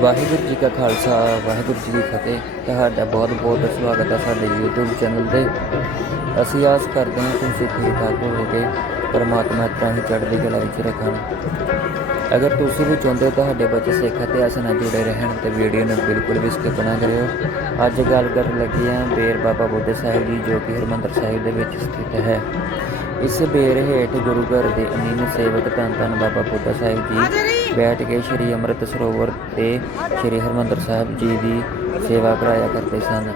ਵਾਹਿਗੁਰੂ ਜੀ ਕਾ ਖਾਲਸਾ, ਵਾਹਿਗੁਰੂ ਜੀ ਕੀ ਫਤਿਹ। ਤੁਹਾਡਾ ਬਹੁਤ ਬਹੁਤ ਸਵਾਗਤ ਹੈ ਸਾਡੇ YouTube ਚੈਨਲ ਤੇ। ਅਸੀਂ ਆਸ ਕਰਦੇ ਹਾਂ ਕਿ ਤੁਸੀਂ ਠੀਕ ਠਾਕ ਹੋਵੋਗੇ, ਪਰਮਾਤਮਾ ਤਾਂ ਚੜ੍ਹਦੀ ਕਲਾ ਵਿੱਚ ਰੱਖਣ। ਅਗਰ ਤੁਸੀਂ ਵੀ ਚਾਹੁੰਦੇ ਹੋ ਤੁਹਾਡੇ ਬੱਚੇ ਸਿੱਖ ਇਤਿਹਾਸ ਨਾਲ ਜੁੜੇ ਰਹਿਣ ਤੇ ਵੀਡੀਓ ਨੂੰ ਬਿਲਕੁਲ ਵੀ ਸਕਿਪ ਨਾ ਕਰਿਓ। ਅੱਜ ਗੱਲ ਕਰਨ ਲੱਗੇ ਹਾਂ ਬੇਰ ਬਾਬਾ ਬੁੱਢਾ ਸਾਹਿਬ ਜੀ, ਜੋ ਕਿ ਹਰਮੰਦਰ ਸਾਹਿਬ ਦੇ ਵਿੱਚ ਸਥਿਤ ਹੈ। ਇਸ ਬੇਰ ਹੇਠ ਗੁਰੂ ਘਰ ਦੇ ਅਮੀਨ ਸੇਵਕ ਧੰਨ ਧੰਨ ਬਾਬਾ ਬੁੱਢਾ ਸਾਹਿਬ ਜੀ ਬੈਠ ਕੇ ਸ੍ਰੀ ਅੰਮ੍ਰਿਤ ਸਰੋਵਰ ਤੇ ਸ੍ਰੀ ਹਰਮੰਦਰ ਸਾਹਿਬ ਜੀ ਦੀ ਸੇਵਾ ਕਰਾਇਆ ਕਰਦੇ ਸਨ।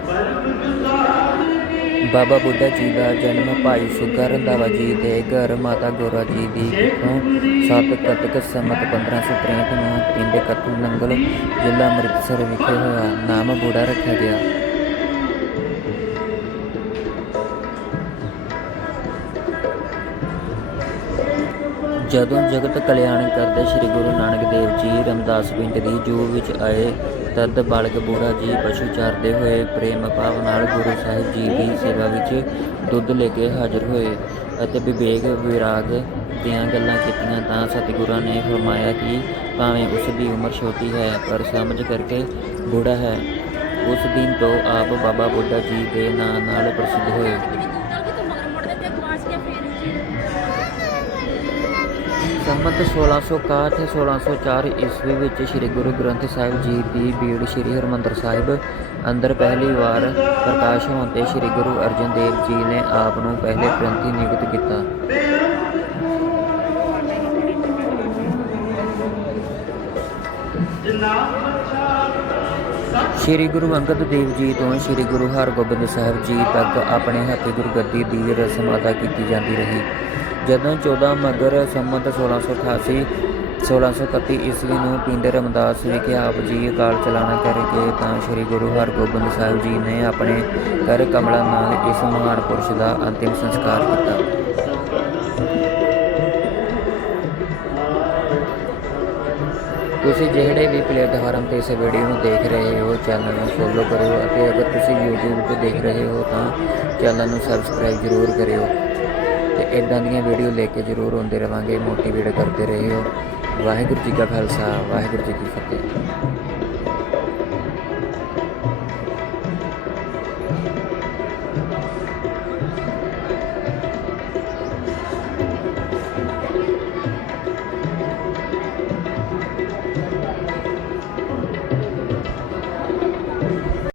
ਬਾਬਾ ਬੁੱਢਾ ਜੀ ਦਾ ਜਨਮ ਭਾਈ ਸੁੱਗਾ ਰੰਧਾਵਾ ਜੀ ਦੇ ਘਰ, ਮਾਤਾ ਗੋਰਾ ਜੀ ਦੀ ਕੁੱਖੋਂ ਸੱਤ ਕੱਤਕ ਸੰਮਤ 1563 ਨੂੰ ਪਿੰਡ ਕਤੂ ਨੰਗਲ ਜ਼ਿਲ੍ਹਾ ਅੰਮ੍ਰਿਤਸਰ ਵਿਖੇ ਹੋਇਆ ਨਾਮ ਬੁੱਢਾ ਰੱਖਿਆ ਗਿਆ। ਜਦੋਂ ਜਗਤ ਕਲਿਆਣ ਕਰਦੇ ਸ੍ਰੀ ਗੁਰੂ ਨਾਨਕ ਦੇਵ ਜੀ ਰਮਦਾਸ ਪਿੰਡ ਦੀ ਜੂ ਵਿੱਚ ਆਏ, ਤਦ ਬਾਲਕ ਬੂੜਾ ਜੀ ਪਸ਼ੂ ਚਾਰਦੇ ਹੋਏ ਪ੍ਰੇਮ ਭਾਵ ਨਾਲ ਗੁਰੂ ਸਾਹਿਬ ਜੀ ਦੀ ਸੇਵਾ ਵਿੱਚ ਦੁੱਧ ਲੈ ਕੇ ਹਾਜ਼ਰ ਹੋਏ ਅਤੇ ਵਿਵੇਕ ਵਿਰਾਗ ਦੀਆਂ ਗੱਲਾਂ ਕੀਤੀਆਂ ਤਾਂ ਸਤਿਗੁਰਾਂ ਨੇ ਫਰਮਾਇਆ ਕਿ ਭਾਵੇਂ ਉਸ ਦੀ ਉਮਰ ਛੋਟੀ ਹੈ, ਪਰ ਸਮਝ ਕਰਕੇ ਬੂੜਾ ਹੈ। ਉਸ ਦਿਨ ਤੋਂ ਆਪ ਬਾਬਾ ਬੁੱਢਾ ਜੀ ਦੇ ਨਾਂ ਨਾਲ ਪ੍ਰਸਿੱਧ ਹੋਏ। ਸੰਮਤ 1661 1604 ਈਸਵੀ ਵਿੱਚ ਸ੍ਰੀ ਗੁਰੂ ਗ੍ਰੰਥ ਸਾਹਿਬ ਜੀ ਦੀ ਬੀੜ ਸ੍ਰੀ ਹਰਮੰਦਰ ਸਾਹਿਬ ਅੰਦਰ ਪਹਿਲੀ ਵਾਰ ਪ੍ਰਕਾਸ਼ ਹੋਣ ਤੇ ਸ੍ਰੀ ਗੁਰੂ ਅਰਜਨ ਦੇਵ ਜੀ ਨੇ ਆਪ ਨੂੰ ਪਹਿਲੇ ਗ੍ਰੰਥੀ ਨਿਯੁਕਤ ਕੀਤਾ। ਸ੍ਰੀ ਗੁਰੂ ਅੰਗਦ ਦੇਵ ਜੀ ਤੋਂ ਸ੍ਰੀ ਗੁਰੂ ਹਰਗੋਬਿੰਦ ਸਾਹਿਬ ਜੀ ਤੱਕ ਆਪਣੇ ਹੱਥੀ ਗੁਰਗੱਦੀ ਦੀ ਰਸਮ ਅਦਾ ਕੀਤੀ ਜਾਂਦੀ ਰਹੀ। ਜਦੋਂ 14 ਮਗਰ ਸੰਮਤ 1688 1631 ਈਸਵੀ ਨੂੰ ਪਿੰਡ ਰਮਦਾਸ ਵਿਖੇ ਆਪ ਜੀ ਅਕਾਲ ਚਲਾਣਾ ਕਰਕੇ ਤਾਂ ਸ੍ਰੀ ਗੁਰੂ ਹਰਗੋਬਿੰਦ ਸਾਹਿਬ ਜੀ ਨੇ ਆਪਣੇ ਕਰ ਕਮਲਾਂ ਨਾਲ ਇਸ ਮਹਾਨ ਪੁਰਸ਼ ਦਾ ਅੰਤਿਮ ਸੰਸਕਾਰ ਕੀਤਾ। ਤੁਸੀਂ ਜਿਹੜੇ ਵੀ ਪਲੇਟਫਾਰਮ ਤੇ ਇਸ ਵੀਡੀਓ ਨੂੰ ਦੇਖ ਰਹੇ ਹੋ, ਚੈਨਲ ਨੂੰ ਫੋਲੋ ਕਰਿਓ ਅਤੇ ਅਗਰ ਤੁਸੀਂ YouTube ਤੇ ਦੇਖ ਰਹੇ ਹੋ ਤਾਂ ਚੈਨਲ ਨੂੰ ਸਬਸਕ੍ਰਾਈਬ ਜ਼ਰੂਰ ਕਰਿਓ ਤੇ ਇਦਾਂ ਦੀਆਂ ਵੀਡੀਓ ਲੈ ਕੇ ਜ਼ਰੂਰ ਆਉਂਦੇ ਰਵਾਂਗੇ ਮੋਟੀਵੇਟ ਕਰਦੇ ਰਹੋ ਵਾਹਿਗੁਰੂ ਜੀ ਕਾ ਖਾਲਸਾ, ਵਾਹਿਗੁਰੂ ਜੀ ਕੀ ਫਤਿਹ।